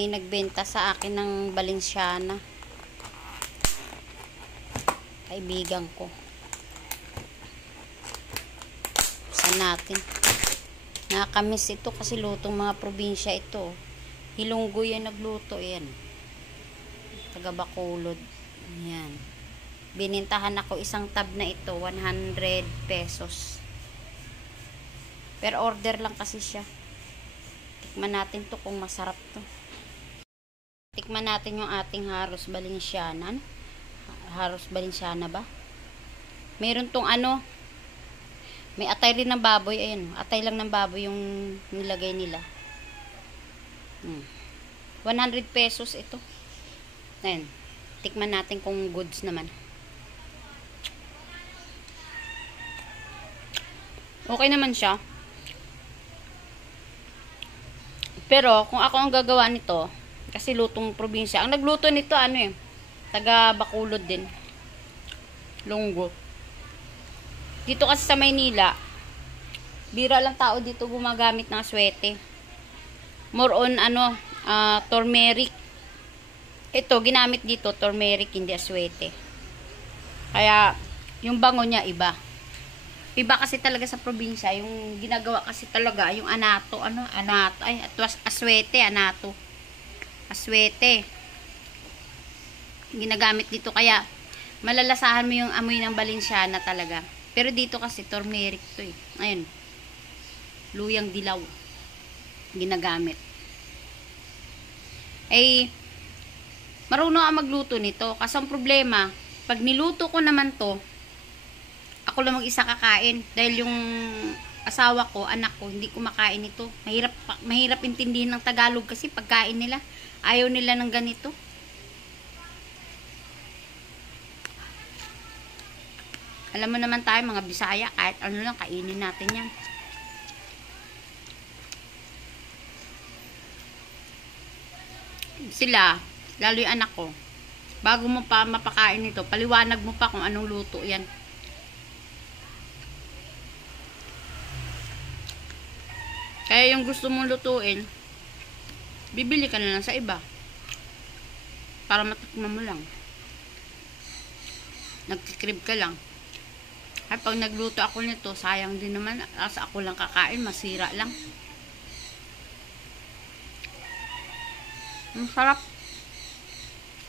may nagbenta sa akin ng Balenciana. Kaibigan ko. Saan natin? Nakakamiss ito kasi lutong mga probinsya ito. Hilonggo yan nagluto yan. Taga Bacolod. Yan. Binintahan ako isang tab na ito, 100 pesos. Per order lang kasi siya. Tikman natin to kung masarap to. Tikman natin yung ating Harus Balenciana. Harus Balenciana ba? Meron tong ano, may atay rin ng baboy. Ayan, atay lang ng baboy yung nilagay nila. 100 pesos ito. Ayan, tikman natin kung goods naman. Okay naman siya. Pero, kung ako ang gagawa nito, kasi lutong probinsya. Ang nagluto nito, ano eh, taga Bacolod din. Lunggo. Dito kasi sa Maynila, bira lang tao dito gumagamit ng aswete. More on, ano, turmeric. Ito, ginamit dito, turmeric, hindi aswete. Kaya, yung bango niya, iba. Iba kasi talaga sa probinsya, yung ginagawa kasi talaga, yung anato, ay, aswete, anato. Aswete. Ginagamit dito, kaya, malalasahan mo yung amoy ng Balenciana talaga. Pero dito kasi, turmeric to eh. Ayun. Luyang dilaw. Ginagamit. Eh, marunong ako magluto nito. Kasi ang problema, pag niluto ko naman to, ako lang mag-isa kakain. Dahil yung asawa ko, anak ko, hindi kumakain ito. Mahirap intindihin ng Tagalog kasi pagkain nila. Ayaw nila ng ganito. Alam mo naman tayo, mga Bisaya, kahit ano lang, kainin natin yan. Sila, lalo yung anak ko, bago mo pa mapakain ito, paliwanag mo pa kung anong luto yan. Kaya yung gusto mong lutuin, bibili ka na lang sa iba. Para matikman mo lang. Nagkikrib ka lang. At pag nagluto ako nito, sayang din naman. Asa ako lang kakain, masira lang. Ang sarap.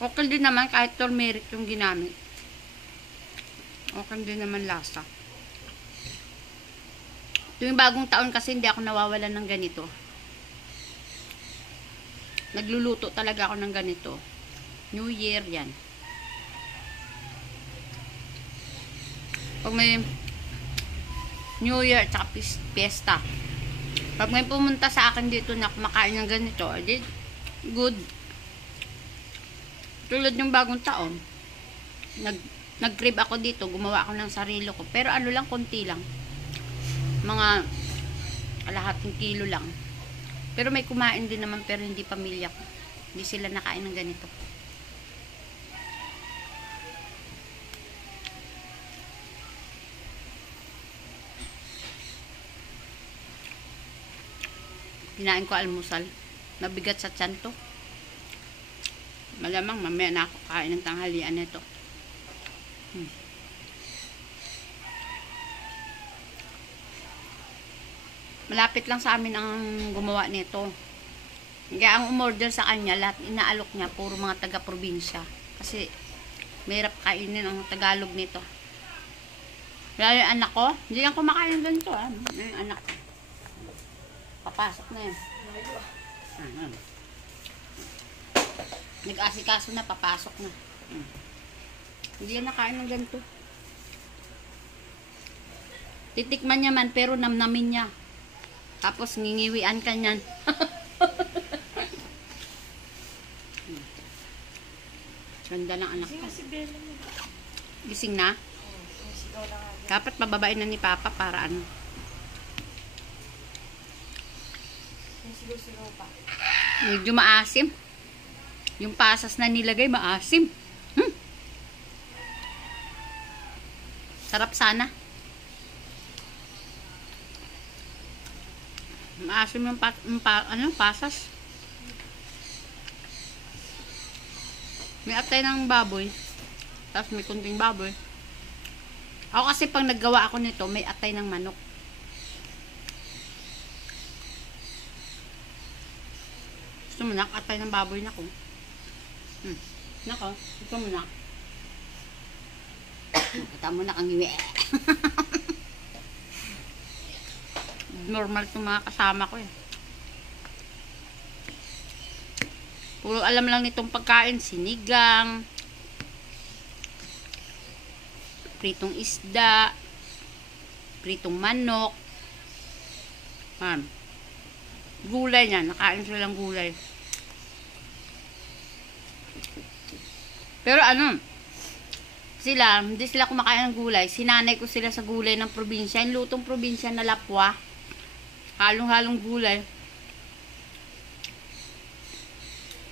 Okay din naman kahit turmeric yung ginamit. Okay din naman lasa. Tuwing bagong taon kasi hindi ako nawawalan ng ganito. Nagluluto talaga ako ng ganito. New Year yan. Pag may New Year at saka fiesta. Pag may pumunta sa akin dito na kumakain ng ganito, good. Tulad yung bagong taon. Nag-crib ako dito, gumawa ako ng sarili ko. Pero ano lang, konti lang. Mga kalahating kilo lang. Pero may kumain din naman, pero hindi pamilya ko. Hindi sila nakain ng ganito. Kinain ko almusal. Mabigat sa tiyan to. Malamang mamaya na ako kain ng tanghalian nito. Malapit lang sa amin ang gumawa nito. Kaya ang umorder sa kanya, lahat inaalok niya, puro mga taga-probinsya. Kasi, mahirap kainin ang Tagalog nito. Lalo yung anak ko, hindi yan kumakain ganito. Yung anak ko. Papasok na yan. Nag-asikaso na, papasok na. Hindi yan nakain ng ganito. Titikman niya man, pero namnamin niya. Tapos ngingiwian ka niyan. Ganda ng anak ko. Gising na? Dapat pababain na ni Papa para ano. Medyo maasim. Yung pasas na nilagay, maasim. Sarap sana. Maasim yung pasas. May atay ng baboy. Tapos may kunting baboy. Ako kasi pag naggawa ako nito, may atay ng manok. Gusto mo na, atay ng baboy na ko. Nako, gusto mo na. Kita mo na kang iwi. Normal itong mga kasama ko eh. Puro alam lang nitong pagkain, sinigang, pritong isda, pritong manok, gulay niya, nakain silang gulay. Pero hindi sila kumakain ng gulay. Sinanay ko sila sa gulay ng probinsya. Yung lutong probinsya na lapwa. Halong-halong gulay.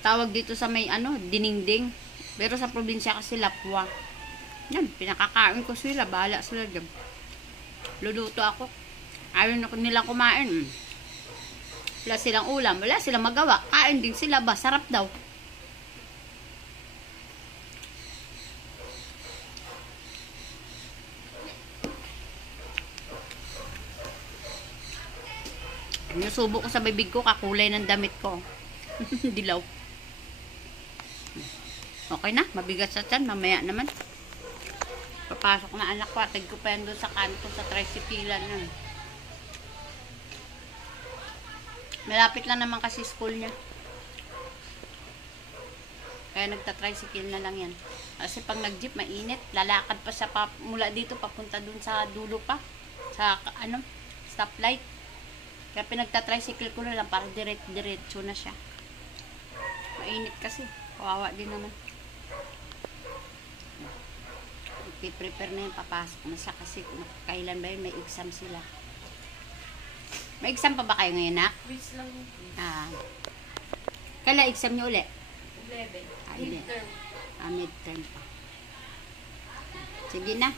Tawag dito sa may dininding. Pero sa probinsya kasi lapwa. Yan, pinakakain ko sila. Bahala sila dyan. Luluto ako. Ayaw na nilang kumain. Wala silang ulam. Wala silang magawa. Kain din sila ba? Sarap daw. Sinusubo ko sa bibig ko, kakulay ng damit ko. Dilaw. Okay na, mabigat sa tiyan, mamaya naman. Papasok na anak ko, atid ko pa yan doon sa kanto, sa tricyclean. Malapit lang naman kasi school niya. Kaya nagta-tricycle na lang yan. Kasi pag nag-jeep, mainit. Lalakad pa siya mula dito, papunta doon sa dulo pa. Sa, stoplight. Kaya pinagta-tricycle ko na lang para diretso na siya. Mainit kasi. Kawawa din naman. Prepare na yun. Papasok na siya kasi kailan ba yun? May exam sila. May exam pa ba kayo ngayon, nak? Quiz lang. Kailan exam nyo ulit? 11. Midterm. Midterm pa. Sige na.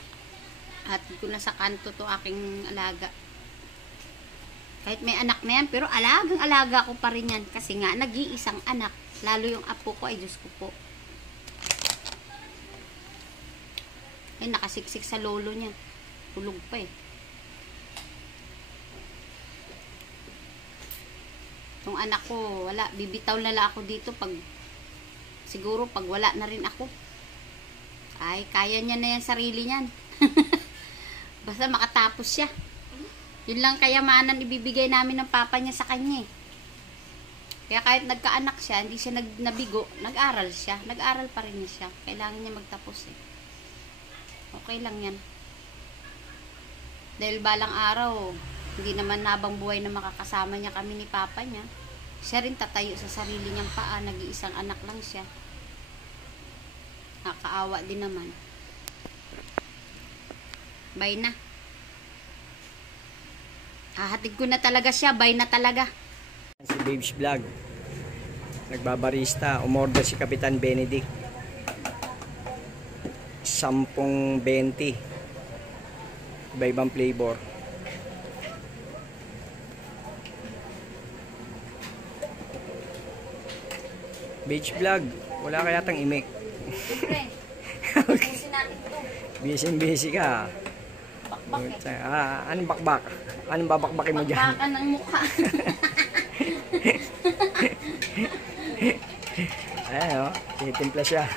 Hatid ko na sa kanto to aking alaga. Kahit may anak na yan, pero alaga ko pa rin yan. Kasi nga, nag-iisang anak. Lalo yung apo ko, ay Diyos ko po. Ay, nakasiksik sa lolo niya. Tulog pa eh. Itong anak ko, wala. Bibitaw na lang ako dito siguro pag wala na rin ako. Ay, kaya niya na yan sarili niyan. Basta makatapos siya. Yun lang kayamanan ibibigay namin ng papa niya sa kanya eh. Kaya kahit nagkaanak siya, hindi siya nabigo, nag-aral siya. Nag-aral pa rin siya. Kailangan niya magtapos eh. Okay lang yan. Dahil balang araw, hindi naman habang buhay na makakasama niya kami ni papa niya. Siya rin tatayo sa sarili niyang paa. Nag-iisang anak lang siya. Nakakaawa din naman. Bye na. Hahatid ko na talaga siya. Bye na talaga. Si Babes Vlog. Nagbabarista. Umorder si Kapitan Benedict. 10-20. Iba-ibang flavor. Babes Vlog. Wala kaya tang imik. Siyempre. Ayusin natin ito. Busy ka. Bakbak eh. Anong bakbak? Anong babakbakin mo dyan? Bakbakan ng mukha. Ayan o. Titimpla siya.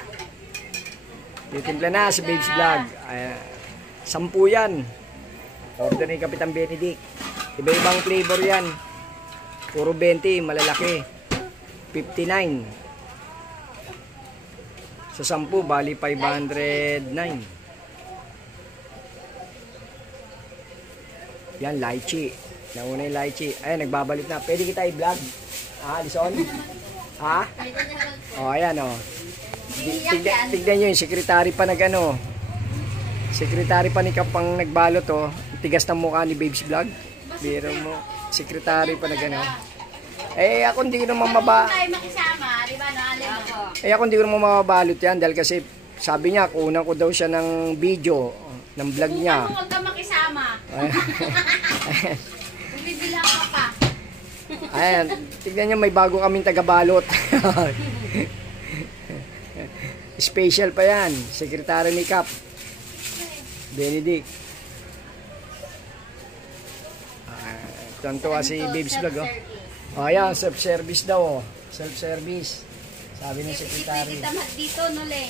Titimpla na si Babes Vlog. 10 yan. Order ni Kapitan Benedict. Iba-ibang flavor yan. Puro 20. Malalaki. 59. Sa 10, bali 509. Yan, lychee. Nauna yung lychee. Ayan, nagbabalik na. Pwede kita i-vlog? Lison? Ayan, Tignan nyo yung sekretary pa sekretary pa ni Kapang nagbalot, Tigas ng mukha ni Babes Vlog. Biro mo. Sekretary pa ako hindi ko naman makisama, di ba? Ako hindi ko naman mababalot yan dahil kasi sabi niya, kunan ko daw siya ng video ng vlog niya. Huwag ka makisama. Bibila ka pa. Ayan, tignan niyo may bago kaming taga-balot. Special pa yan. Sekretary ni Cap. Benedict. Tuntua si Babes Vlog, oh. Oh, ayan, self-service daw, oh. Self-service. Sabi ng sekretary. Hindi tamad dito, Nole.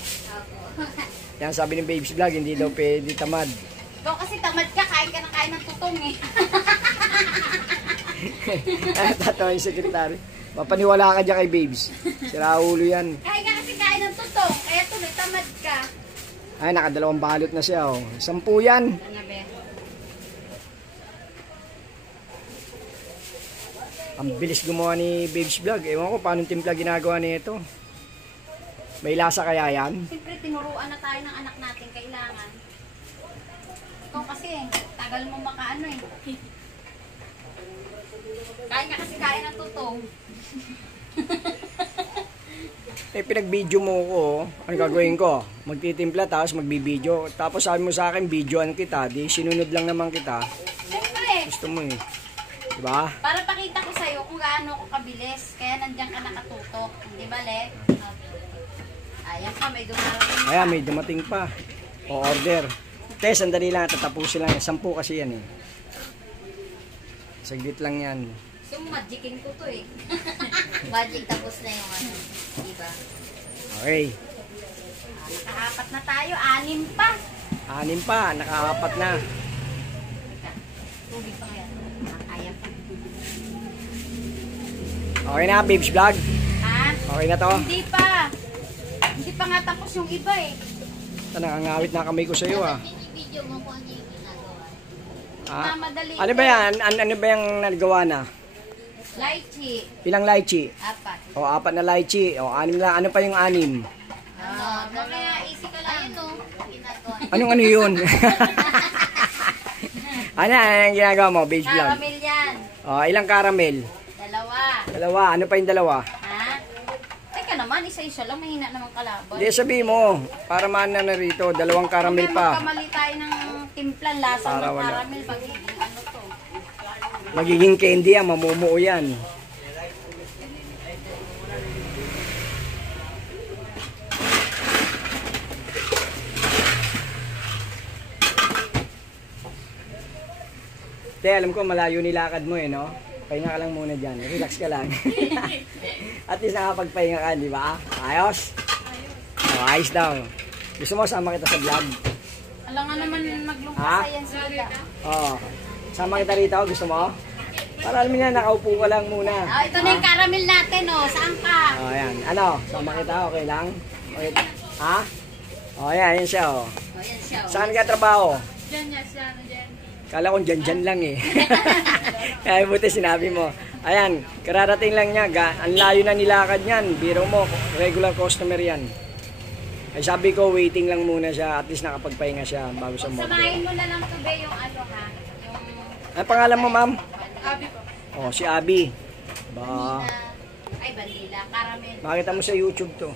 Yan, sabi ng Babes Vlog, hindi daw pwede tamad. Ikaw kasi tamad ka, kain ka ng tutong eh. Tatawa yung sekretary. Mapaniwala ka dyan kay Babes. Sira ulo yan. Kain ka kasi kain ng tutong, kaya tuloy tamad ka. Ay, nakadalawang balot na siya, oh. 10 yan. Ano ba? Ang bilis gumawa ni Babes Vlog. Ewan ko paano timpla ginagawa nito. May lasa kaya yan? Siyempre, tinuruan na tayo ng anak natin, kailangan. Ikaw kasi, tagal mo makaano eh. Kain ka kasi kain ng tutong. Pinag-video mo ko, ano gagawin ko? Magtitimpla, tapos magbibideo. Tapos sabi mo sa akin, videoan kita, di sinunod lang naman kita. Siyempre, Gusto mo eh. Diba? para pakita ko sa'yo kung gaano ako kabilis. Kaya nandiyan ka nakatutok. Di ba, Le? Ayan pa, may dumarating pa. Ayan, may dumating pa. O order. Te, sandali lang, tatapusin lang. 10 kasi yan eh. Saglit lang yan. So, magicin ko to eh. Magic, tapos na yung ano. Diba? Okay. Nakaapat na tayo. 6 pa. 6 pa, nakaapat na. Tubig pa kaya. Kaya pa. Okay na, Babes Vlog. Ha? Okay na to. Hindi pa. Hindi pa nga tapos yung iba eh. Nakangawit na kamay ko sa iyo ah. Video mo kung ano yung ginagawa. Ah, Madali. ano ba yan? Ano ba yung nagawa na? Lychee. Ilang lychee? 4. O, 4 na lychee. O, 6 na. Ano pa yung 6? Mamaya easy ka lang. Ayun o. Ginagawa. Anong ano yun? Ano yung ginagawa mo, Babes Vlog? Caramel yan. O, ilang caramel? 2. 2. Ano pa yung 2? Ha? Teka naman, isa-isa lang. Mahina naman kalaban. Hindi, sabi mo. Para maana na rito. 2 caramel Kung pa. magkamali tayo ng timplan, lasa Para ng wala. caramel, magiging ano to. Magiging candy yan. Mamumuo yan. Te, alam ko malayo nilakad mo eh, no? Pahinga ka lang muna dyan. Relax ka lang. At least nakapagpahinga ka, di ba? Ayos? Oh, ayos daw. Gusto mo sama kita sa vlog? Alam nga naman Ha? maglungkos yan sila. Oo. Sama kita rito, gusto mo? Para alam mo na, nakaupo ka lang muna. Ito na yung caramel natin, oh. Saan ka? Oh, ayan. Ano? Sama kita, okay lang? Okay. Ha? Oh, ayan, ayan siya, oh. O, yan siya, oh. Saan ka trabaho? Diyan niya siya, diyan. Kala ko dyan lang eh. Kaya buti sinabi mo. Ayan, kararating lang niya. Ang layo na nilakad niyan. Biro mo, regular customer yan. Ay sabi ko, waiting lang muna siya. At least nakapagpahinga siya bago sa motor. Samahin mo na lang to, be, yung ano, ha? Yung... Ano pangalan mo, ma'am? Abi po. Oh, si Abby. Ba, Ay, bandila. Caramel. makita mo sa YouTube to.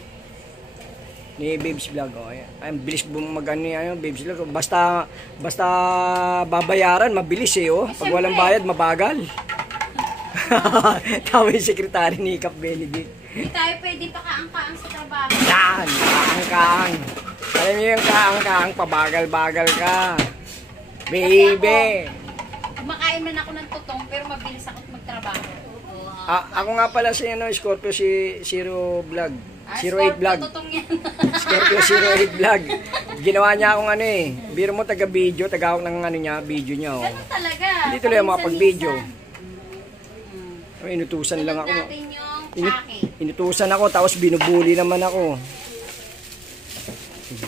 Ni Babes Vlog. Oh, ayan. Ay, bilis mag-ano yan, Babes Vlog. Basta babayaran, mabilis eh, oh. Pag walang bayad, mabagal. Tawa yung sekretary ni Cap Benedict. Hindi tayo pwede pa kaang-kaang sa trabaho. Yan, kaang-kaang. Alam niyo yung kaang-kaang, pabagal-bagal ka. Baby. Kumakain man ako ng tutong, pero mabilis ako magtrabaho. Ako nga pala si Scorpio si Zero Vlog. 08 Scorpio, Vlog. tutong yan. Scorpio 08 Vlog. Ginawa niya akong ano eh. Biro mo taga-video, taga-awak ng ano niya, video niya. Oh. Ganun talaga. Hindi tuloy ako makapag-video. Paminsan-minsan. Oh, inutusan lang ako. Natin yung chaki. Inutusan ako, tapos binubuli naman ako.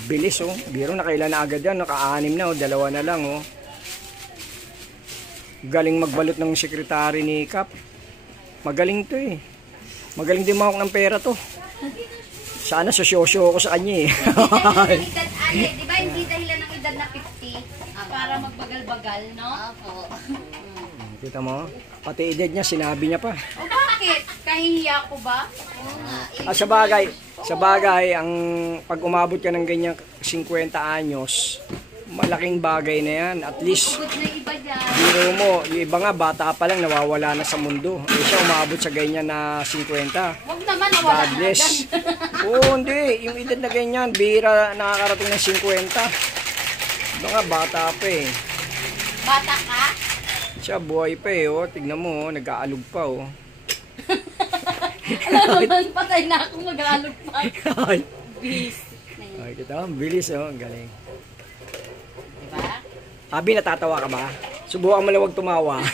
Bilis oh. Biro nakailan na agad yan. Naka-6 na oh. 2 na lang oh. Galing magbalot ng sekretary ni Cap. Magaling to eh. Magaling din mahawak ng pera to. Sana sosyo-syo ako sa kanya eh. Edad, di ba hindi dahilan ng edad na 50 para magbagal-bagal, no? Opo. Kita mo? Pati edad niya, sinabi niya pa. O bakit? Kahihiya ko ba? Sa bagay, ang pag umabot ka ng ganyan 50 anyos, Malaking bagay na yan. At least, Good na iba dyan. biro mo, yung iba nga, bata pa lang, nawawala na sa mundo. Eh siya, umabot sa ganyan na 50. Huwag naman, nawala God na bless. agad. Oo, hindi. Yung edad na ganyan, bihira nakakarating ng 50. Baka bata pa eh. Bata ka? Siya, buhay pa eh. Oh. Tignan mo, oh, nag-aalog pa. Oh. Alam mo, patay na ako mag-alog pa. Ay, Bis. Na yun. ay, kita, ang bilis. Oh. Ang galing. Diba? Abi, natatawa ka ba? Subukan mo lang huwag tumawa.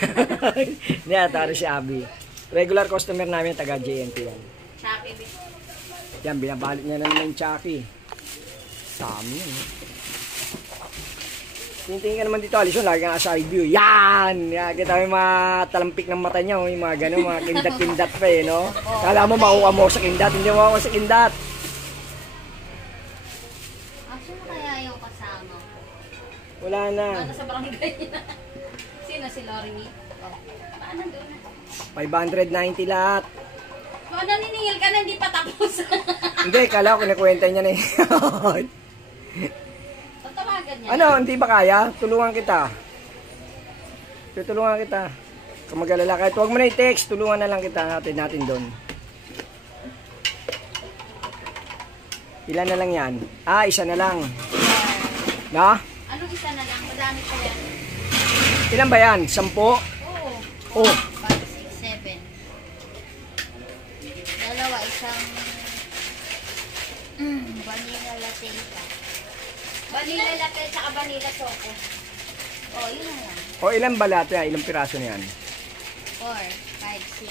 Hindi, nataro si Abi. Regular customer namin, taga JNT yan. Chucky, bis. Yan, binabalot niya na naman yung Chucky. Dami yan. Tingin ka naman dito, Alison, lagi kang side view. Yan! Yan, kita mo yung mga talampik ng mata niya, oh, yung mga gano'n, mga kindat-kindat pa eh, no? Kala mo makuha mo sa kindat, hindi mo makuha sa kindat. Sino kaya yung kasama ko? Wala na. Ano sa barangay na? Sino si Lorini? Paano doon na? 590 lahat. Paano niningil ka na hindi pa tapos? Hindi, kala ko kinakwenta niya na eh. Tatawagan niya. Ano, hindi ba kaya? Tulungan kita. Tutulungan kita. Kung mag-alala kahit huwag mo na i-text, tulungan na lang kita natin doon. Ilan na lang yan? Ah, isa na lang. Na? Anong isa na lang? Madami pa yan. Ilan ba yan? 10? Oo. Oh. 5, 6, 7. Dalawa, isang vanilla latte pa. Vanilla latte tsaka vanilla choco. Oh, yun na lang. O ilan ba lahat yan? Ilang piraso na yan? 4, 5,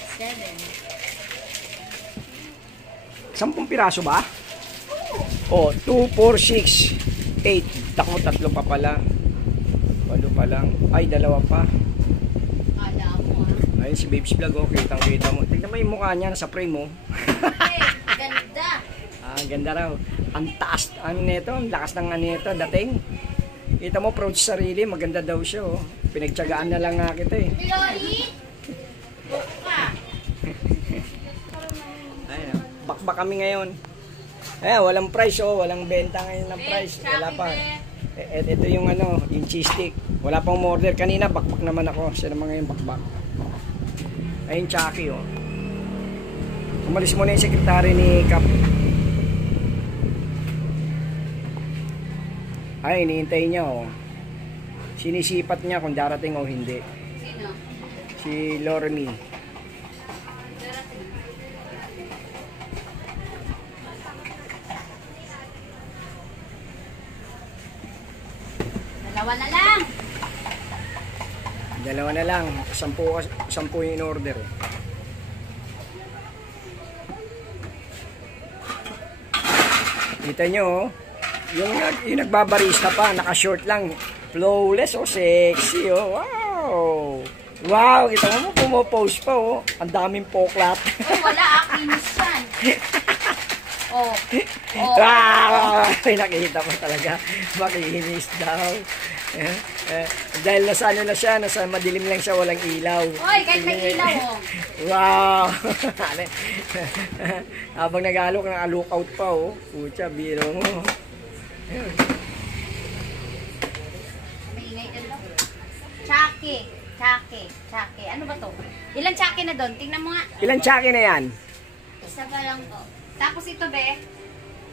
6, 7. 10 piraso ba? O, 2, 4, 6, 8. Tako, 3 pa pala. 8 pa lang. Ay, 2 pa. Kala mo ah. Ayun si Babes Vlog, oh. Kitang-kita mo. Tignan mo yung mukha niya, nasa frame mo. Hey, ganda. Ah, ganda raw. Ang taas, ano nito, ang lakas ng ano nito, dating. Kita mo, proud sa sarili, maganda daw siya, oh. Pinagtyagaan na lang nga kita, eh. Lori? Buko ka. Ayun, oh. Bakbak kami ngayon. Eh, walang price, oh. Walang benta ngayon ng price. Wala pa. Ito yung ano, yung cheese stick. Wala pang order. Kanina, bakbak naman ako. Siya naman ngayon bakbak. Ayun, Chucky, oh. Umalis muna yung sekretary ni Cap. Ay, iniintay niya, oh. Sinisipat niya kung darating o hindi. Sino? Si Lormy. Dalawa na lang. 2 na lang. 10 yung in-order, eh. Kita nyo, oh. Yung nagbabarista pa, naka-short lang. Flawless, oh, sexy, oh. Wow! Wow, kita mo pumopose pa, oh. Ang daming poklat. Oh, wala akinis yan. Oh. Oh. Wow! Ay, nakikita mo talaga. Makikinis daw. Dahil nasa ano na siya, nasa madilim lang siya, walang ilaw. Hoy, kahit may ilaw, oh. Wow! Habang nag-alok, naka-lookout pa, oh. Pucha, biro mo. May ingay ka lang. Chucky. Chucky. Chucky. Ano ba to? Ilan Chucky na doon? Tingnan mo nga. Ilan Chucky na yan? Isa pa lang to. Tapos ito, be.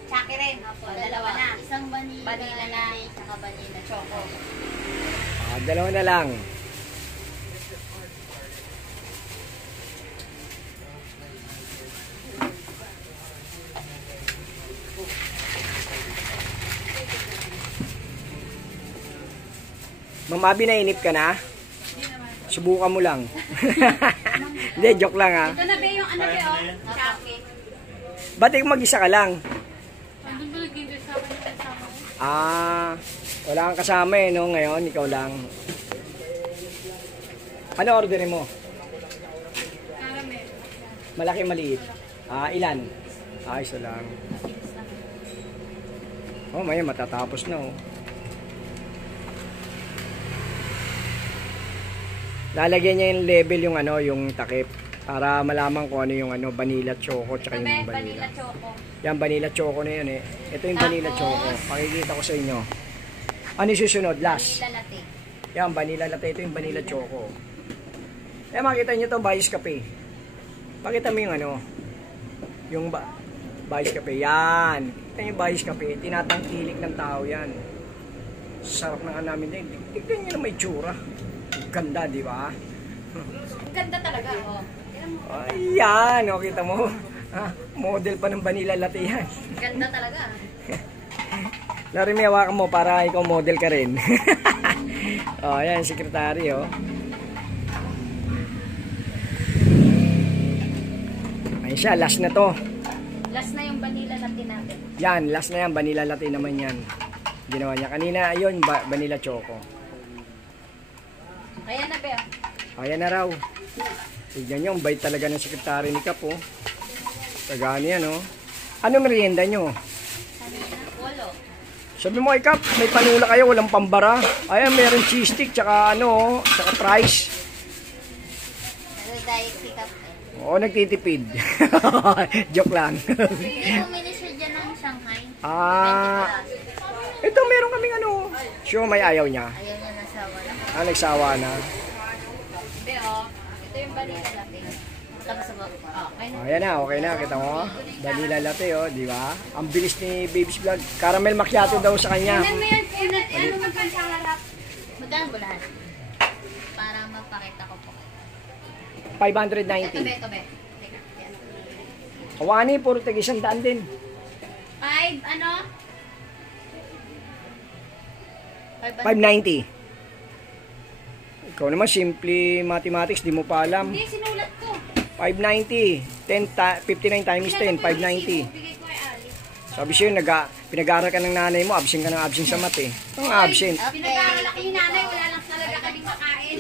Chucky rin. Opo, dalawa na. Isang vanilla. Vanilla na. Saka vanilla choco. Ah, 2 na lang. Ma'am Abby, nainip ka na? Subukan mo lang. Hindi, joke lang, ha. Ito na, be, yung ano, be, oh. Chucky. Ba't mag-isa ka lang? Andun ba nag-invest sa akin yung kasama ko? Ah, wala kang kasama eh, no? Ngayon, ikaw lang. Ano orderin mo? Caramel. Malaki, maliit? Ah, ilan? Ah, isa lang. Oh, maya matatapos na, oh. Lalagyan niya yung label yung ano, yung takip para malaman ko ano yung ano, vanilla choco tsaka Ito, yung be, vanilla. vanilla choco. Yan, vanilla choco na yun eh. Ito yung vanilla Tapos, choco. Pakikita ko sa inyo. Ano yung susunod? Last. Lalate. Yan, vanilla latte. Ito yung vanilla choco. Eh, makita nyo to, Bayis Cafe. Pakita mo yung ano, yung Bayis Cafe. Yan. Kita nyo yung Bayis Cafe. Tinatangkilik ng tao yan. Sarap na nga namin din. Tignan nyo na may tsura. Ganda, di ba? Ganda talaga, oh. Ayan, o, kita mo. Model pa ng vanilla latte yan. Ganda talaga. Lari, may hawakan mo para ikaw model ka rin. O, ayan, sekretary, o. Ayun siya, last na to. Last na yung vanilla latte natin. Yan, last na yan. Vanilla latte naman yan. Ginawa niya. Kanina, ayun, vanilla choco. Ayan na, Bea. Ayan na raw. Tignan nyo, ang bait talaga ng sekretary ni Kap, oh. Tagaan yan, oh. Ano merienda nyo? Walo. Sabi mo, Kap, may panula kayo, walang pambara. Ayan, meron cheese stick, tsaka ano, tsaka fries. Nag-diet si Kap eh. Oo, nagtitipid. Joke lang. Hindi bumili siya dyan ng Shanghai. Ito, meron kaming ano. Sure, may ayaw niya. Ayaw niya na sa wala. Nagsawa na. Bea, ito yung vanilla latte. Tapos sa baba. Ayan na, okay na. Kita mo? Vanilla latte, oh, di ba? Ang bilis ni Baby's Vlog. Caramel macchiato daw sa kanya. Ano mo yan? Ano mo dyan sa harap? Magkano ba lahat? Para mapakita ko po. 590. Ito, Be. Teka, yan. Awani, puro tag-100 din. 5, ano? 590. Ikaw naman, simple mathematics, di mo pa alam. Hindi, sinulat ko. 590. 59 times 10, 590. Bigay ko kay Ali. Sabi siya, pinag-aaral ka ng nanay mo, absent ka ng absent sa math eh. Ang absent. Pinag-aaral ako yung nanay, wala lang talaga kaming makain.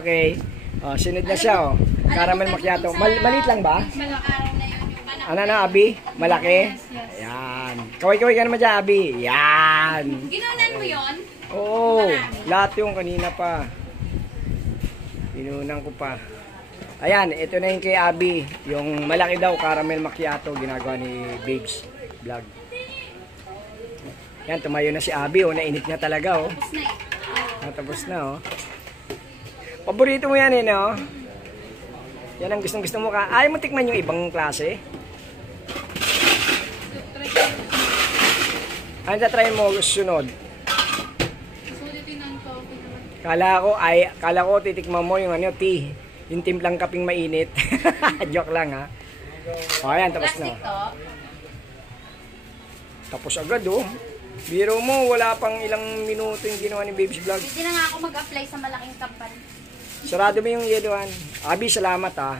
Okay. Oh, sunod na siya, oh. Caramel macchiato. Maliit lang ba? Mag-aaral na yun yung anak. Ano na, Abi? Malaki? Ayan. Kaway-kaway ka naman dyan, Abi. Yan. Ginunan mo yun? Oo. Lahat yung kanina pa. Pinunan ko pa. Ayan, ito na yung kay Abi. Yung malaki daw, caramel macchiato, ginagawa ni Babes Vlog. Yan, tumayo na si Abi, oh. Nainit niya talaga, oh. Natapos na, oh. Paborito mo yan, eh, no? Yan ang gustong-gusto mo ka. Ayaw mo tikman yung ibang klase? Ano try mo sunod? Sulitin ang coffee naman. Kala ko titikman mo yung ano, tea. Yung timplang kaping mainit. Joke lang, ha? O, ayan, tapos na. Plastic to. Tapos agad, oh. Biro mo, wala pang ilang minuto yung ginawa ni Babes Vlog. Hindi na nga ako mag-apply sa malaking company. Sarado mo yung yeluan. Abi, salamat, ha?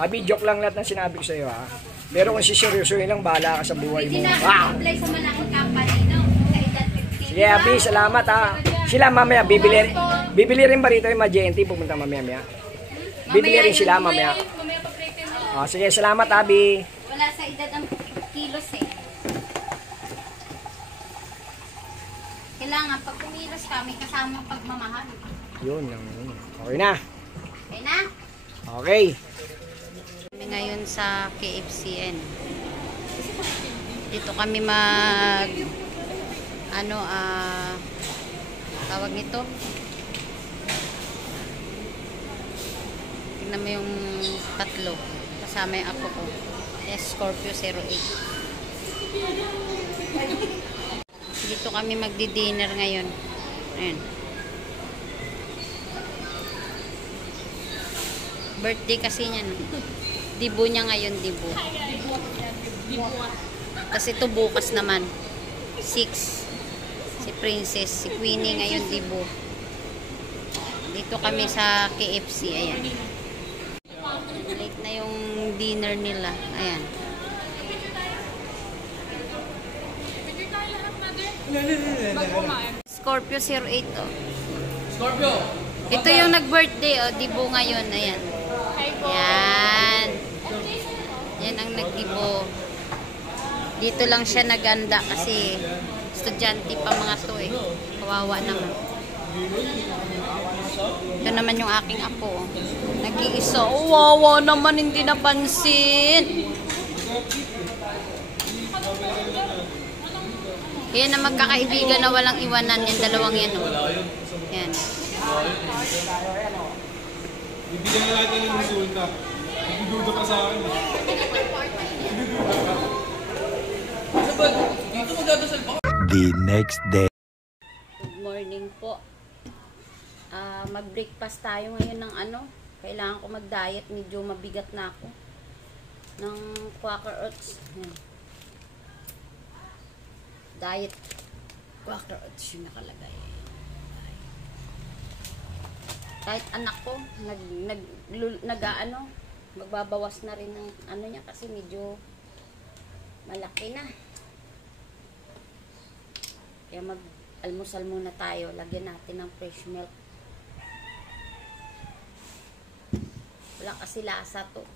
Abi, joke lang lahat ng sinabi ko sa'yo, ha? Pero kung siseryosohin lang, bahala ka sa buhay mo. Hindi na ako mag-apply sa malaking company, no? Sa edad 15. Sige, Abi, salamat, ha? Sila mamaya, bibili rin ba rito yung Magenti? Pupunta mamaya. Bibili rin sila mamaya. Mamaya pa-prepare mo. Sige, salamat, Abi. Wala sa edad ang kilos eh. Kailangan pag kumilos ka, may kasamang pagmamahal. Yun. Okay na. Okay na? Okay. Kami ngayon sa KFCN. Dito kami tawag nito. Tingnan mo yung tatlo. Kasama yung ako ko. Scorpio 08. Dito kami magdi-dinner ngayon. Ayan. Birthday kasi niya. No? Dibo niya ngayon, dibo. Kasi ito bukas naman. 6. Si Princess, si Queenie ngayon, dibo. Dito kami sa KFC. Ayan. Late na yung dinner nila. Ayan. Scorpio 08 oh. Scorpio. Ito yung nag-birthday oh, dibo ngayon. Ayan. Yan. Yan ang nagdibo. Dito lang siya naganda kasi estudyante pa mga to eh. Kawawa naman. Ito naman yung aking apo. Nag-iisa. Oh, wawa naman, hindi napansin. Yan na magkakaibigan na walang iwanan. Yung dalawang yan. Oh. Yan. Bibigyan na natin ng resulta. Nagdududa ka sa akin. The next day. Good morning po. Mag-breakfast tayo ngayon ng ano. Kailangan ko mag-diet. Medyo mabigat na ako. Ng Quaker Oats. Yan. Diet. Quaker Oats yung nakalagay. Kahit anak ko, magbabawas na rin ng ano niya kasi medyo malaki na. Kaya mag-almusal muna tayo. Lagyan natin ng fresh milk. Wala kasi lasa to.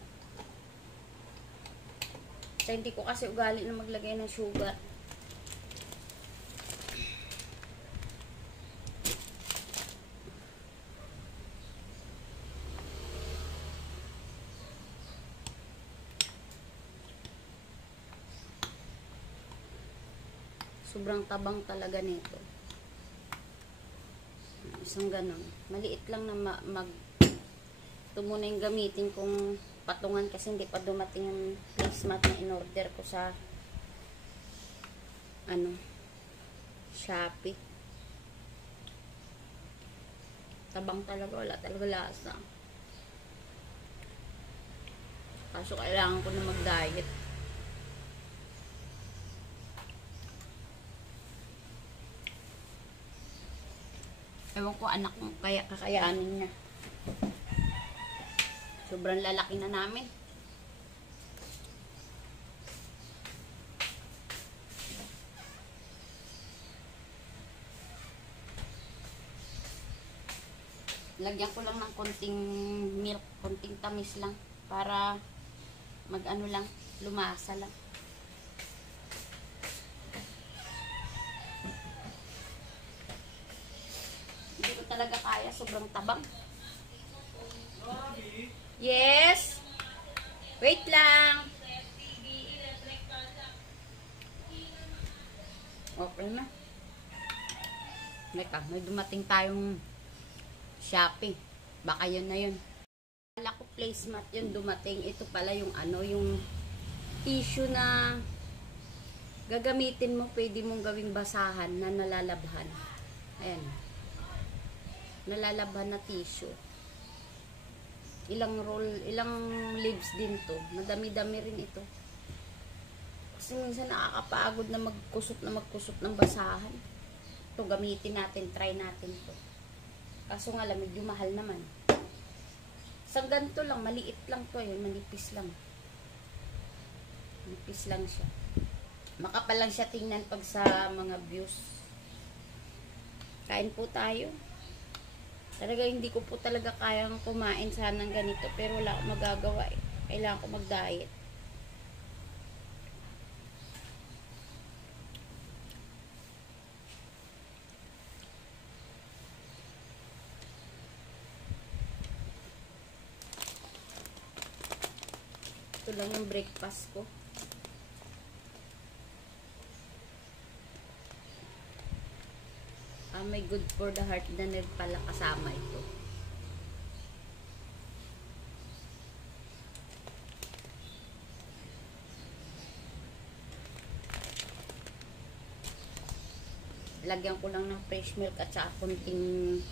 Kaya hindi ko kasi ugali na maglagay ng sugar. Sobrang tabang talaga nito. Isang ganon. Maliit lang na ito muna yung gamitin kong patungan kasi hindi pa dumating yung placemat na in-order ko sa Shopee. Tabang talaga. Wala talaga lasa. Kaso kailangan ko na mag-diet. Ewan ko anak mo kaya kakayanin niya. Sobrang lalaki na namin. Lagyan ko lang ng konting milk, konting tamis lang para mag-ano lang, lumasa lang. Hindi ko talaga kaya, sobrang tabang. Yes. Wait lang. Okay na. May dumating tayong Shopee. Baka yun na yun. Wala ko placemat yun dumating. Ito pala yung yung tissue na gagamitin mo, pwede mong gawing basahan na nalalabhan. Ayan. Nalalabhan na tissue. Ilang leaves din to. Madami-dami rin ito. Kasi minsan nakakapagod na magkusot ng basahan. Ito gamitin natin, try natin to. Kaso nga lang, medyo mahal naman. Sa ganito lang, maliit lang to, manipis lang. Manipis lang siya. Makapal lang siya tingnan pag sa mga views. Kain po tayo. Talaga hindi ko po talaga kayang kumain sana ng ganito. Pero wala akong magagawa eh. Kailangan ko mag-diet. Ito lang yung breakfast ko. May good for the heart na pala kasama ito. Lagyan ko lang ng fresh milk at saka kunting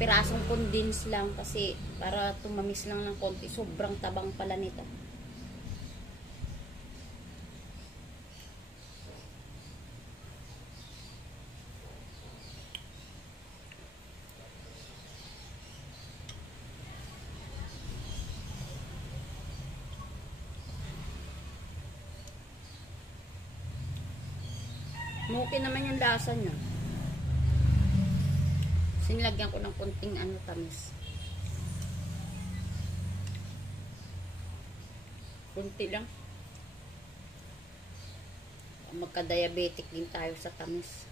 pirasong condense lang kasi para tumamis lang ng konti. Sobrang tabang pala nito. Okay naman yung lasa niya. Sinilagyan ko ng konting tamis. Kunti lang. Magka-diabetic din tayo sa tamis.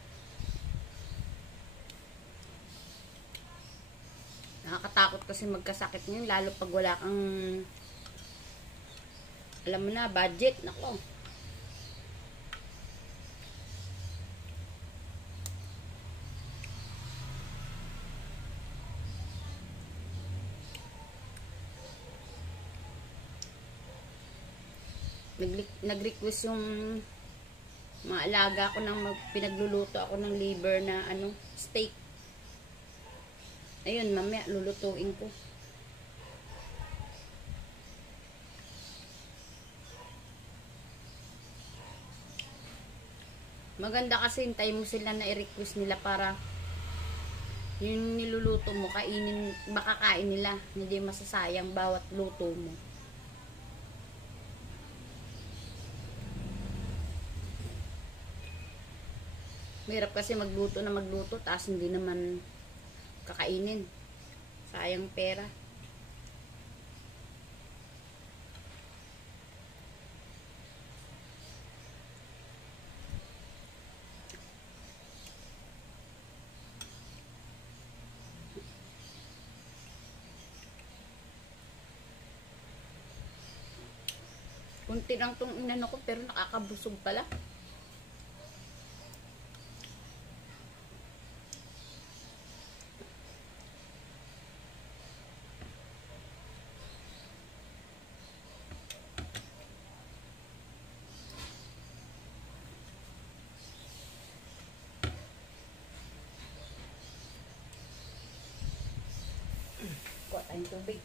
Nakakatakot kasi magkasakit ngayon, lalo pag wala kang alam mo na, budget. Nako. nag-request yung mga alaga ko ng pinagluluto ako ng liver na steak. Ayun, mamaya lulutuin ko. Maganda kasi hintay mo sila na i-request nila para yung niluluto mo, makakain nila. Hindi masasayang bawat luto mo. Mahirap kasi magluto na magluto, tapos hindi naman kakainin. Sayang pera. Kunti lang tong inano ko, pero nakakabusog pala. Kuha tayong tubig.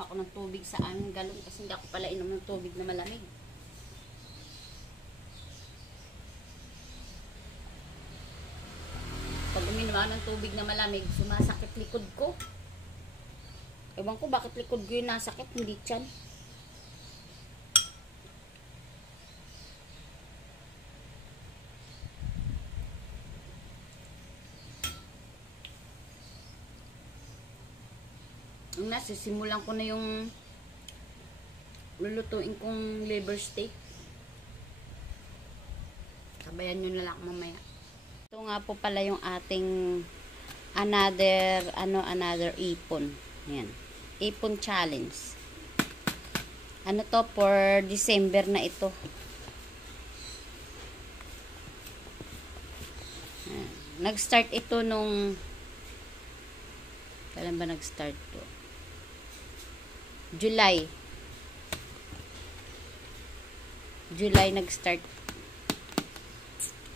Ako ng tubig sa aming galon kasi hindi ako pala inom ng tubig na malamig. Pag uminom ako ng tubig na malamig, sumasakit likod ko. Ewan ko bakit likod ko yung nasakit, hindi tiyan. Sisimulan ko na yung lulutuin kong liver steak. Sabayan nyo na lang mamaya. Ito nga po pala yung ating another ipon. Ayan. Ipon challenge. Ano to, for December na ito. Ayan. Nag-start ito nung kailan ba nag-start to? July nag-start.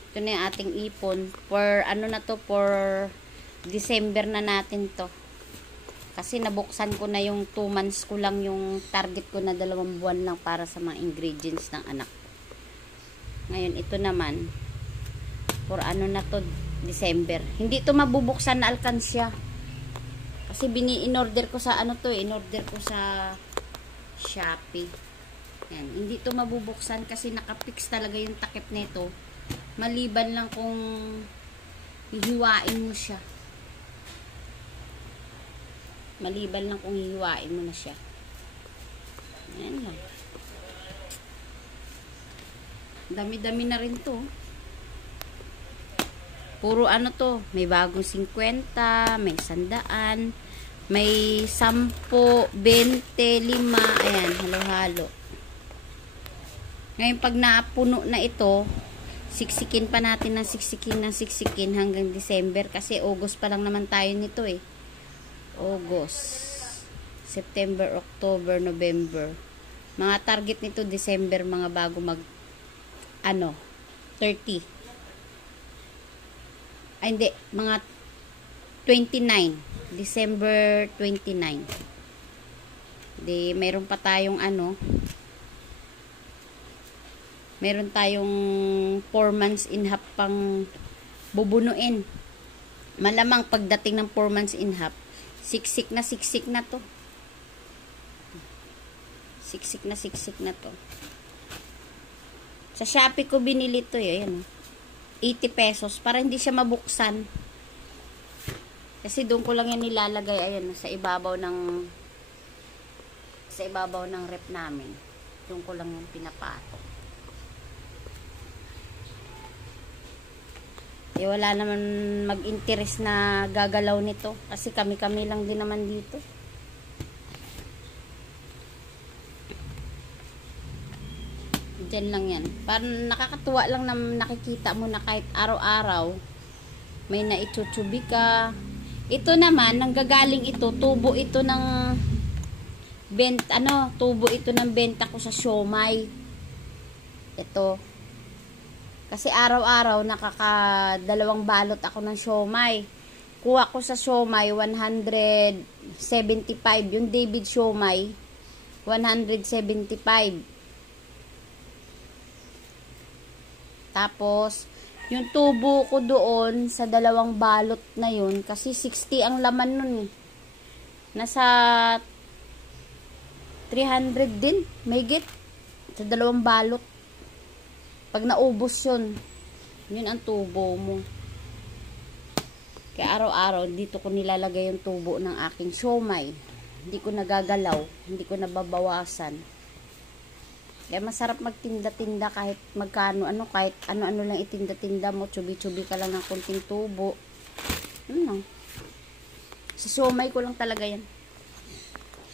Ito na yung ating ipon. For for December na natin to. Kasi nabuksan ko na yung 2 months ko lang yung target ko na 2 buwan lang para sa mga ingredients ng anak. Ngayon, ito naman for na to, December. Hindi to mabubuksan na alkansya. Kasi in-order ko sa in-order ko sa Shopee. Yan. Hindi to mabubuksan kasi nakapix talaga yung takip nito. Maliban lang kung hihiwain mo siya. Maliban lang kung hihiwain mo na siya. Yan lang. Dami-dami na rin to. Puro to, may bagong 50, may 100, may 10, 20, 5, ayan, halo-halo. Ngayon pag napuno na ito, siksikin pa natin ng siksikin hanggang December kasi August pa lang naman tayo nito eh. August, September, October, November. Mga target nito December, mga bago mag 30. Ay, hindi, mga 29, December 29. Di, meron pa tayong meron tayong 4 months in half pang bubunuin. Malamang pagdating ng 4 months in half, siksik na to. Siksik na to. Sa Shopee ko binili to eh, ayan. 80 pesos para hindi siya mabuksan. Kasi doon ko lang yan nilalagay, ayan, sa ibabaw ng rep namin. Doon ko lang yung pinapatok. Eh, wala naman mag-interest na gagalaw nito. Kasi kami-kami lang din naman dito. Diyan lang yan. Parang nakakatuwa lang na nakikita mo na kahit araw-araw may naitsuchubi ka. Ito naman, nanggagaling ito, tubo ito ng tubo ito ng benta ko sa siomay. Ito. Kasi araw-araw nakakadalawang balot ako ng siomay. Kuha ko sa siomay 175. Yung David siomay 175. Tapos yung tubo ko doon sa dalawang balot na yun, kasi 60 ang laman nun eh. Nasa 300 din, mahigit sa dalawang balot. Pag naubos yun, yun ang tubo mo. Kaya araw-araw dito ko nilalagay yung tubo ng aking siomay. Hindi ko nagagalaw, hindi ko nababawasan. Kaya masarap magtinda-tinda kahit magkano, kahit ano-ano lang itinda-tinda mo, tsubi-tsubi ka lang ng konting tubo. Sa siomay ko lang talaga yan.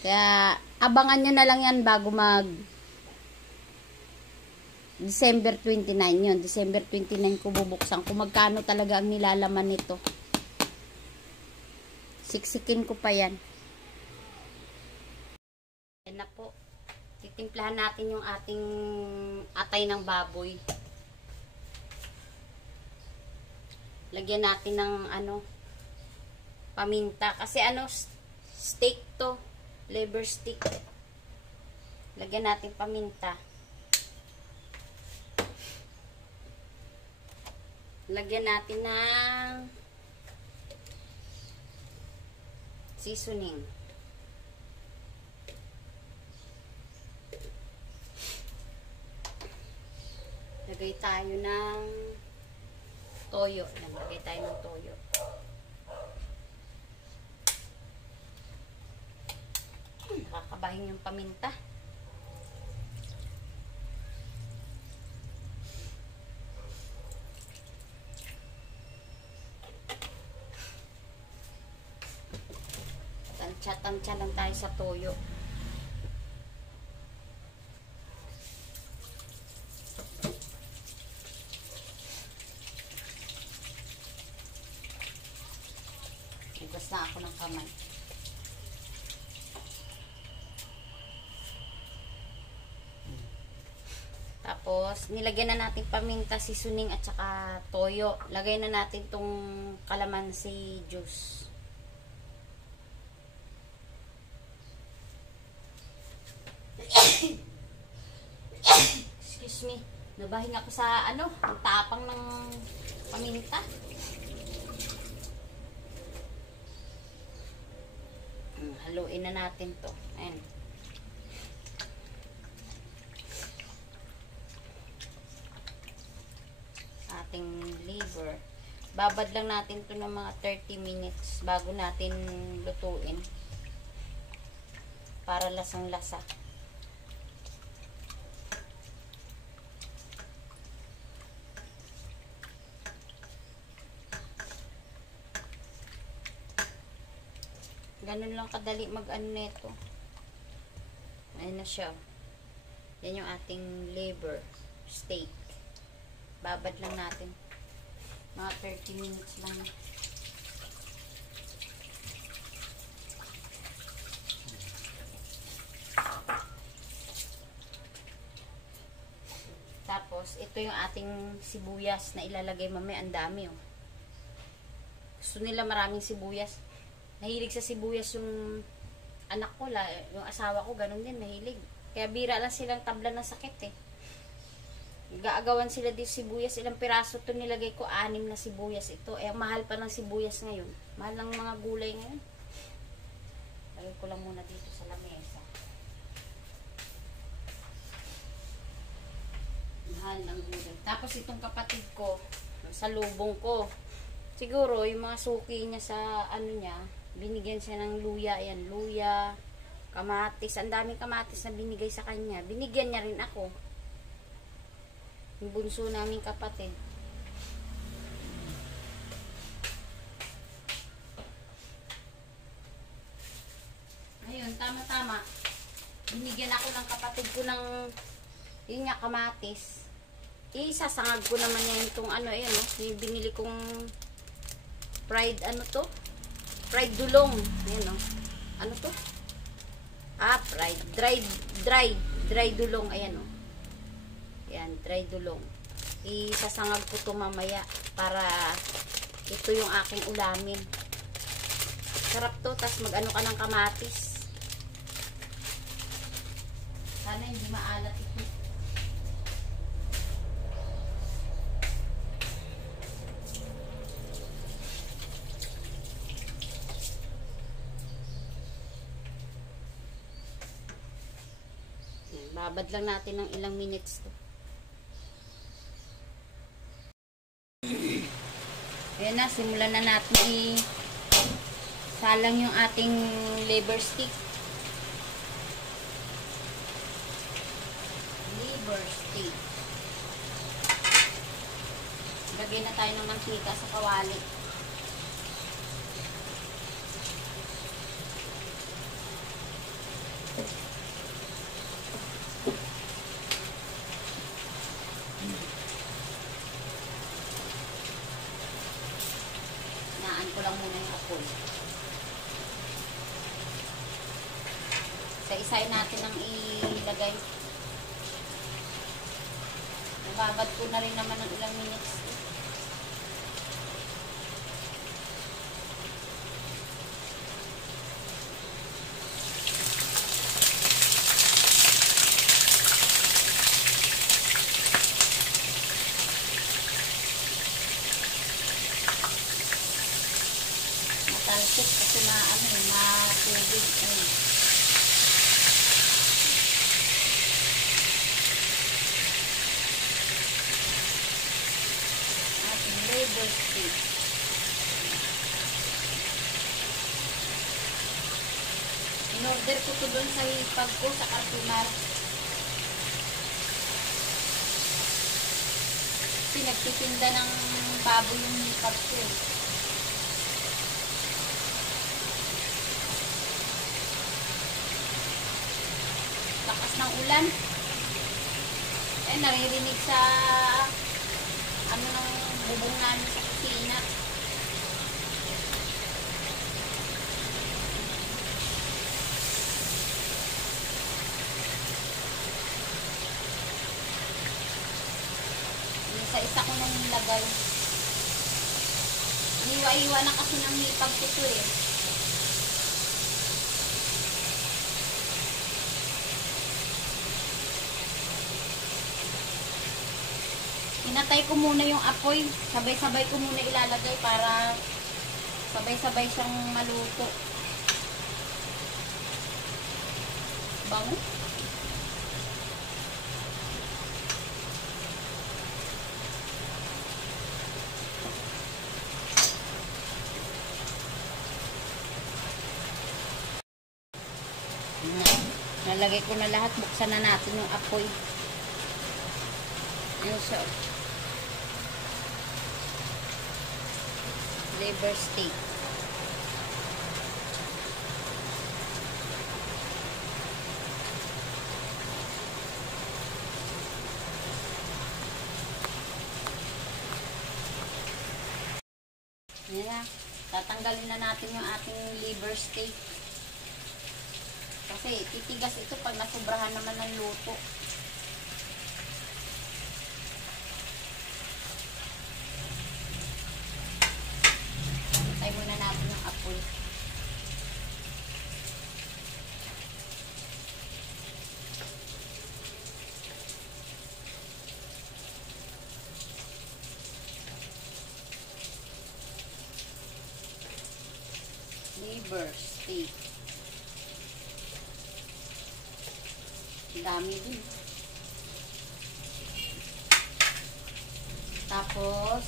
Kaya abangan nyo na lang yan bago mag December 29 yun. December 29 ko bubuksan kung magkano talaga ang nilalaman nito. Siksikin ko pa yan. Yan na po. Titimplahan natin yung ating atay ng baboy. Lagyan natin ng paminta. Kasi steak to. Liver steak. Lagyan natin paminta. Lagyan natin ng seasoning. Lagay tayo ng toyo. Lagay tayo ng toyo. Nakakabahin yung paminta. Tansya lang tayo sa toyo. Hugas na ako ng kamay. Tapos, nilagyan na natin paminta, seasoning at saka toyo. Lagay na natin tong kalamansi juice. Excuse me. Nabahin ako sa ang tapang ng paminta. Haluin na natin to. Ayan. Ating liver. Babad lang natin to ng mga 30 minutes bago natin lutuin. Para lasang-lasa. Ganun lang kadali mag-ano nito. Ayan na siya. Yan yung ating liver steak. Babad lang natin. Mga 30 minutes lang. Tapos, ito yung ating sibuyas na ilalagay mamaya. Ang dami, oh. Gusto nila maraming sibuyas. Nahilig sa sibuyas yung anak ko, yung asawa ko, ganun din, mahilig. Kaya bira lang silang tabla ng sakit eh. Gaagawan sila dito sibuyas. Ilang piraso to nilagay ko, 6 na sibuyas ito. Eh, mahal pa ng sibuyas ngayon. Mahal ng mga gulay ngayon. Lagay ko lang muna dito sa lamesa. Mahal ng gulay. Tapos itong kapatid ko, sa lubong ko, siguro yung mga suki niya sa niya, binigyan siya ng luya. Ayan, luya, kamatis. Ang daming kamatis na binigay sa kanya. Binigyan niya rin ako. Yung bunso naming kapatid. tama-tama. Binigyan ako ng kapatid ko ng yun nga, kamatis. Isasangag ko naman yan itong ano, ayan, no? Yung binili kong fried, ano to? Fried dulong. Ayan, no? Ano to? Fried. Dry dulong. Ayan, no? Ayan, dry dulong. Isasangag ko to mamaya para ito yung aking ulamin. Sarap to, tas mag-ano ka ng kamatis. Sana hindi maalat ito. Babad lang natin ng ilang minutes to. Ayan na, simulan na natin salang yung ating liver stick. Liver stick. Lagyan na tayo ng mantika sa kawali. Naan ko lang muna yung apoy. Isa-isayin natin ang ilagay. Nababad ko na rin naman ng ilang minutes. Matalsik kasi matubig. Ayun. Liver stick. In-order ko to doon sa hipag ko sa Carpimar. Pinagtitinda ng baboy yung hipag ko. Lakas ng ulan. Naririnig sa ano ng bubong namin sa kusina. Isa-isa ko nang nilagay. Iwa-iwa na kasi ng hipag ko to eh. Hinatay ko muna yung apoy. Sabay-sabay ko muna ilalagay para sabay-sabay siyang maluto. Bango. Nalagay ko na lahat. Buksan na natin yung apoy. Ayan siya. Liver steak. Ayan na. Tatanggalin na natin yung ating liver steak. Kasi titigas ito pag nasubrahan naman ng luto. Patay muna natin yung apoy. Liver steak. Dami din. Tapos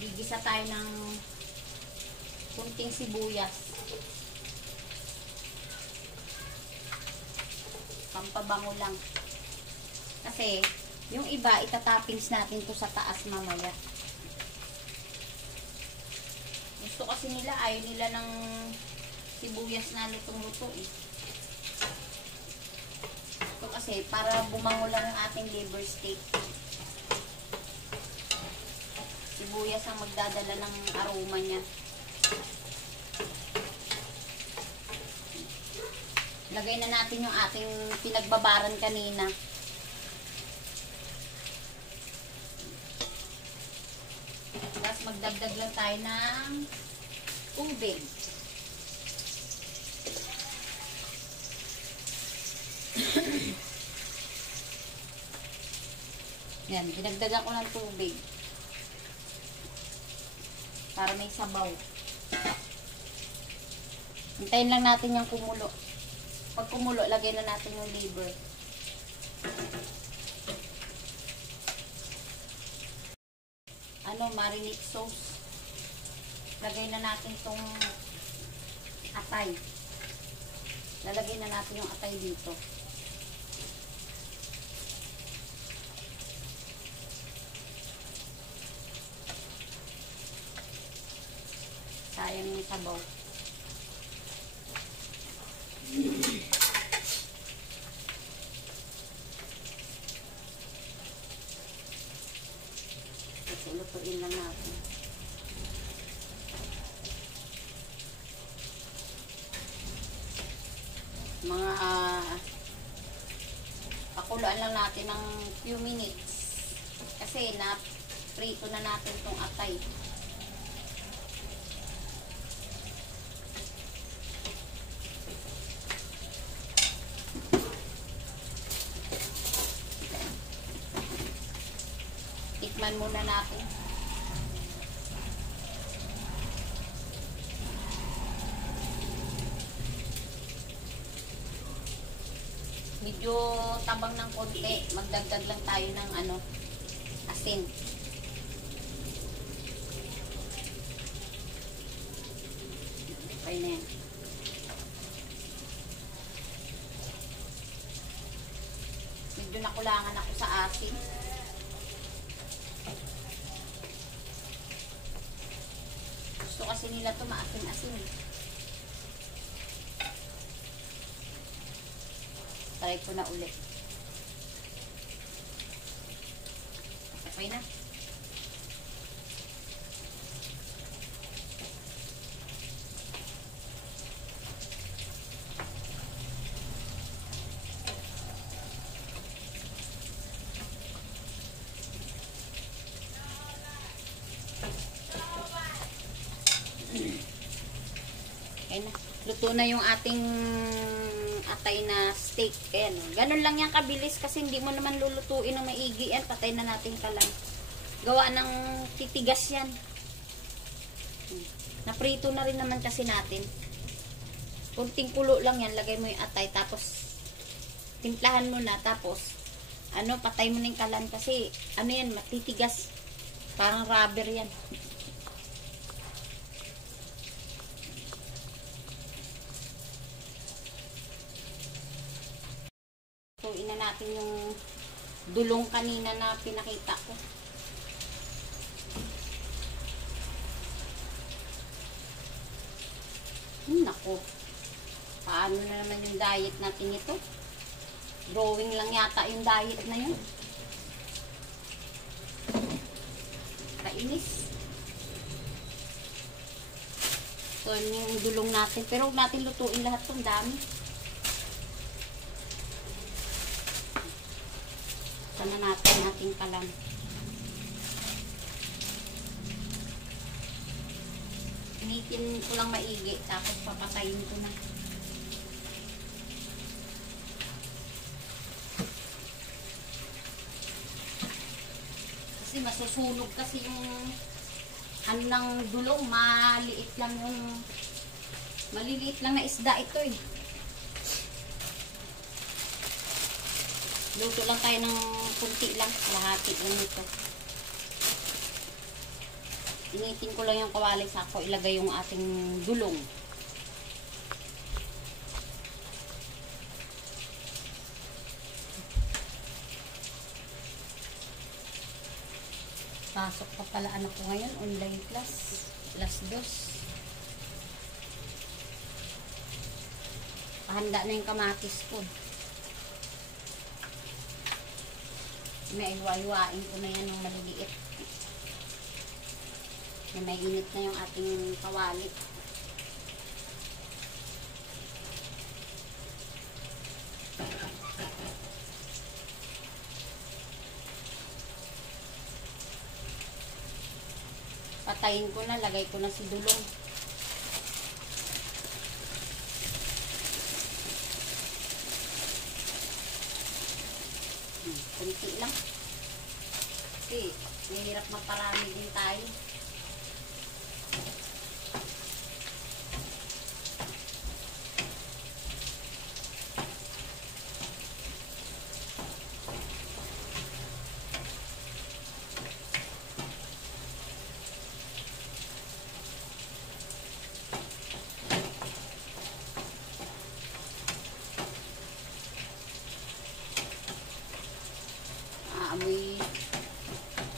gigisa tayo ng kunting sibuyas. Pampabango lang. Kasi yung iba itatoppings natin to sa taas mamaya. Gusto kasi nila, ayaw nila ng sibuyas na lutong-luto eh. Ito kasi, para bumango lang ang ating liver steak. Sibuyas ang magdadala ng aroma niya. Lagay na natin yung ating pinagbabaran kanina. Tapos magdagdag lang tayo ng tubig. Yan, dinagdagan ko ng tubig. Para may sabaw. Hintayin lang natin yung kumulo. Pag kumulo, lagay na natin yung liver. Marinade sauce. Lagay na natin tong atay. Lalagay na natin yung atay dito. Sayang yung sabaw. Lutuin lang natin. Mga pakuluan lang natin ng few minutes. Kasi na-prito na natin tong atay. Tikman muna natin. Medyo tabang ng konti. Magdagdag lang tayo ng asin. Okay na yan. Medyo nakulangan ako sa asin. Gusto kasi nila ito maasin-asin. Try ko na ulit. Okay na. Okay na. Luto na yung ating atay na steak. Ayan. Ganun lang yan kabilis kasi hindi mo naman lulutuin ng maigi yan. Patay na natin kalan. Gawa ng titigas yan. Naprito na rin naman kasi natin. Kunting kulo lang yan. Lagay mo yung atay. Tapos, timplahan mo na. Tapos, patay mo na yung kalan. Kasi, yan, matitigas. Parang rubber yan. Tuin na natin yung dulong kanina na pinakita ko. Nako. Paano na naman yung diet natin ito? Drawing lang yata yung diet na yun. Kainis. So, yung dulong natin. Pero huwag natin lutuin lahat itong dami. Sana natin ating kalan. Initin ko lang maigi. Tapos papatayin ko na. Kasi masusunog kasi yung ng dulong. Maliliit lang na isda ito eh. Luto lang tayo ng kunti lang. Lahati lang ito. Initin ko lang yung kawali sa ako. Ilagay yung ating dulong. Pasok pa pala anak ko ngayon. Online class. Alas 2. Handa na yung kamatis ko. Naiwa-iwain ko na yan ng maliliit. May init na yung ating kawali. Patayin ko na, lagay ko na si dulong. Kunti lang. Kasi mahirap maparami din tayo.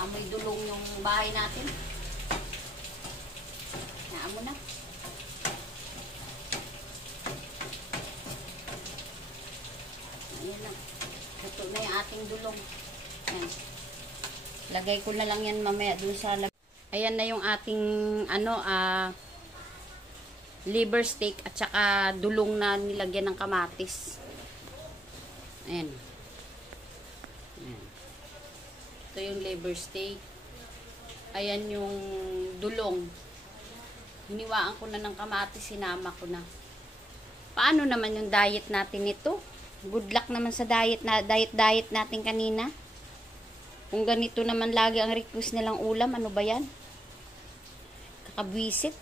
Amoy dulong yung bahay natin. Naamo na. Ayan na. Ito na yung ating dulong. Ayan. Lagay ko na lang yan mamaya dun sa ayan na yung ating liver steak at saka dulong na nilagyan ng kamatis. Ayan. Ito yung liver steak. Ayan yung dulong. Hiniwaan ko na ng kamatis, sinama ko na. Paano naman yung diet natin ito? Good luck naman sa diet natin kanina. Kung ganito naman lagi ang request nilang ulam, ano ba yan? Kakabwisit.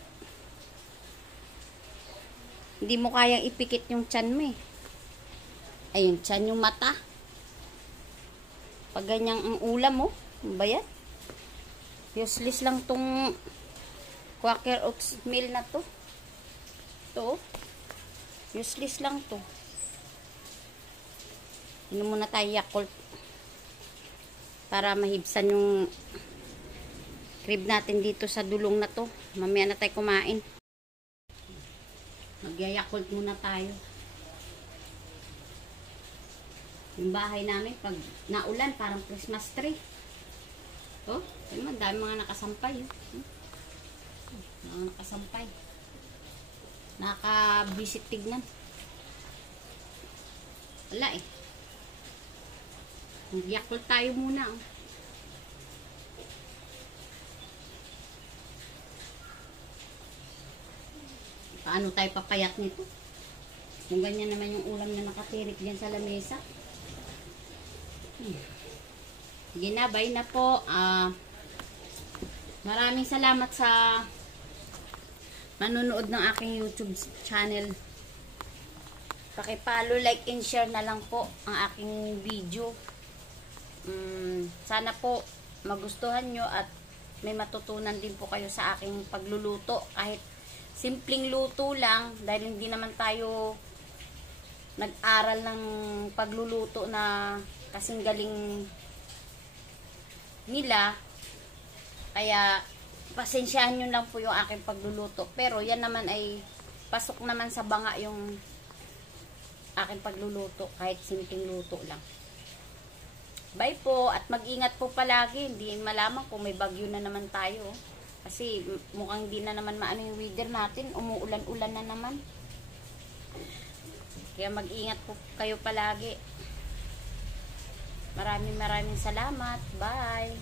Hindi mo kayang ipikit yung tiyan mo eh. Ayun, tiyan yung mata. Pag ganyang ang ulam mo, ano ba yan? Useless lang tong Quaker oats meal na to. Ito, useless lang to. Inom muna tayo Yakult para mahibsan yung crib natin dito sa dulong na to. Mamaya na tayo kumain. Mag-Yakult muna tayo. Yung bahay namin, pag naulan, parang Christmas tree. Oh, ayun, dami mga nakasampay. Mga nakasampay. Nakabisit tignan. Wala eh. Mag-Yakult tayo muna. Oh. Paano tayo papayat nito? Kung ganyan naman yung ulam na nakatirik dyan sa lamesa. Sige na, bye na po. Maraming salamat sa manonood ng aking YouTube channel. Paki-follow, like, and share na lang po ang aking video. Sana po magustuhan nyo at may matutunan din po kayo sa aking pagluluto. Kahit simpleng luto lang, dahil hindi naman tayo nag-aral ng pagluluto na kasing galing nila, kaya pasensyahan nyo lang po yung aking pagluluto, pero yan naman ay pasok naman sa banga yung aking pagluluto, kahit simpleng luto lang. Bye po, at mag-ingat po palagi, hindi malaman kung may bagyo na naman tayo, kasi mukhang hindi na naman maano yung weather natin, umuulan-ulan na naman, kaya mag-ingat po kayo palagi. Maraming salamat. Bye!